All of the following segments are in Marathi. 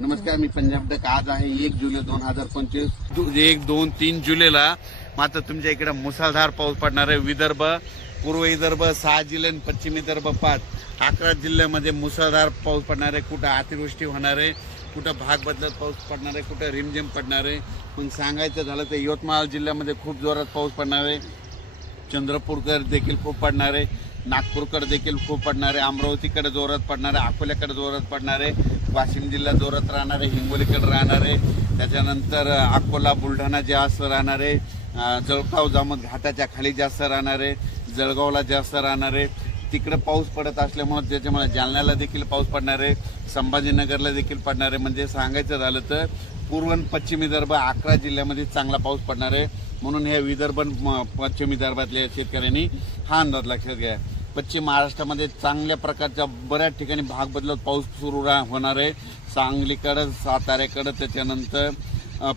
नमस्कार, मी पंजाब तक. आज आहे 1 जुलै 2025. 1, 2, 3 जुलैला मात्र तुमच्या इकडे मुसळधार पाऊस पडणार आहे. विदर्भ, पूर्व विदर्भ 6 जिल्हे आणि पश्चिम विदर्भ 5, 11 जिल्ह्यामध्ये मुसळधार पाऊस पडणार आहे. कुठं अतिवृष्टी होणार आहे, कुठं भाग बदलत पाऊस पडणार आहे, कुठं रिमझिम पडणार आहे. पण सांगायचं झालं तर यवतमाळ जिल्ह्यामध्ये खूप जोरात पाऊस पडणार आहे. चंद्रपूरकर देखील खूप पडणार आहे. नागपूरकडे देखील खूप पडणार आहे. अमरावतीकडे जोरात पडणार आहे. अकोल्याकडे जोरात पडणार आहे. वाशिम जिल्हा जोरात राहणार आहे. हिंगोलीकडे राहणार आहे. त्याच्यानंतर अकोला, बुलढाणा जास्त राहणार आहे. जळगाव, जामोद घाटाच्या खाली जास्त राहणार आहे. जळगावला जास्त राहणार आहे. तिकडे पाऊस पडत असल्यामुळे त्याच्यामुळे जालन्याला देखील पाऊस पडणार आहे. संभाजीनगरला देखील पडणार आहे. म्हणजे सांगायचं झालं तर पूर्व आणि पश्चिम विदर्भ 11 जिल्ह्यामध्ये चांगला पाऊस पडणार आहे. म्हणून हे विदर्भ पश्चिम विदर्भातल्या शेतकऱ्यांनी हा अंदाज लक्षात घ्या. पश्चिम महाराष्ट्रामध्ये चांगल्या प्रकारच्या बऱ्याच ठिकाणी भाग बदलत पाऊस सुरू होणार आहे. सांगलीकडं, साताऱ्याकडं, त्याच्यानंतर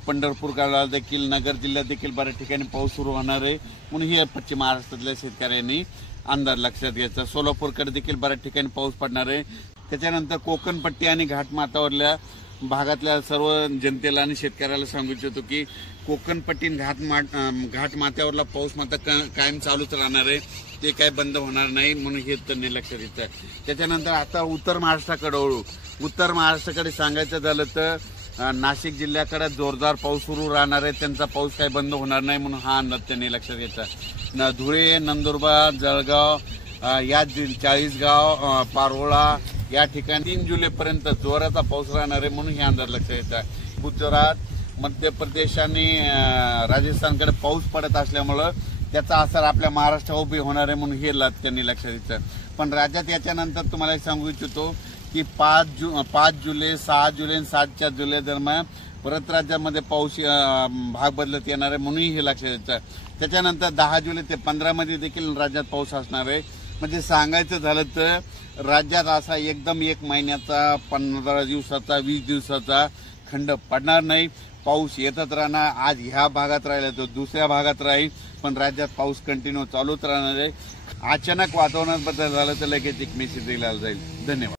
पंढरपूरकडे देखील, नगर जिल्ह्यात देखील बऱ्याच ठिकाणी पाऊस सुरू होणार आहे. म्हणून हे पश्चिम महाराष्ट्रातल्या शेतकऱ्यांनी अंदाज लक्षात घ्यायचा. सोलापूरकडे देखील बऱ्याच ठिकाणी पाऊस पडणार आहे. त्याच्यानंतर कोकणपट्टी आणि घाटमाथ्यावरल्या भागातल्या सर्व जनतेला आणि शेतकऱ्याला सांगू इच्छितो की कोकणपट्टी घाटमाथ्यावरला पाऊस मात्र कायम चालूच राहणार आहे. ते काय बंद होणार नाही. म्हणून हे त्यांनी लक्षात घ्यायचं. त्याच्यानंतर आता उत्तर महाराष्ट्राकडे वळू. उत्तर महाराष्ट्राकडे सांगायचं झालं तर नाशिक जिल्ह्याकडे जोरदार पाऊस सुरू राहणार आहे. त्यांचा पाऊस काही बंद होणार नाही. म्हणून हा अंदाज त्यांनी लक्षात घ्यायचा. धुळे, नंदुरबार, जळगाव या 40गाव, पारोळा या ठिकाणी 3 जुलैपर्यंत जोराचा पाऊस राहणार आहे. म्हणून हे अंदाज लक्षात घ्यायचा. गुजरात, मध्य प्रदेश आणि राजस्थानकडे पाऊस पडत असल्यामुळं त्याचा असर आपल्या महाराष्ट्रावर उभी होणार आहे. म्हणून हे त्यांनी लक्षात घ्यायचं. पण राज्यात याच्यानंतर तुम्हाला सांगू इच्छितो की 5 जुलै, 6 जुलै आणि 7 जुलै दरम्यान परत राज्यामध्ये पाऊस भाग बदलत येणार आहे. म्हणूनही हे लक्षात घ्यायचं. त्याच्यानंतर 10 जुलै ते 15 मध्ये देखील राज्यात पाऊस असणार आहे. म्हणजे सांगायचं झालं तर राज्यात असा एकदम 1 महिन्याचा, 15 दिवसाचा, 20 दिवसाचा खंड पडणार नाही. पाऊस येतच राहणार. आज ह्या भागात राहिला तर दुसऱ्या भागात राहील. पण राज्यात पाऊस कंटिन्यू चालूच राहणार आहे. अचानक वातावरणात बदल झाला तर लगेच एक मेसेज दिला जाईल. धन्यवाद.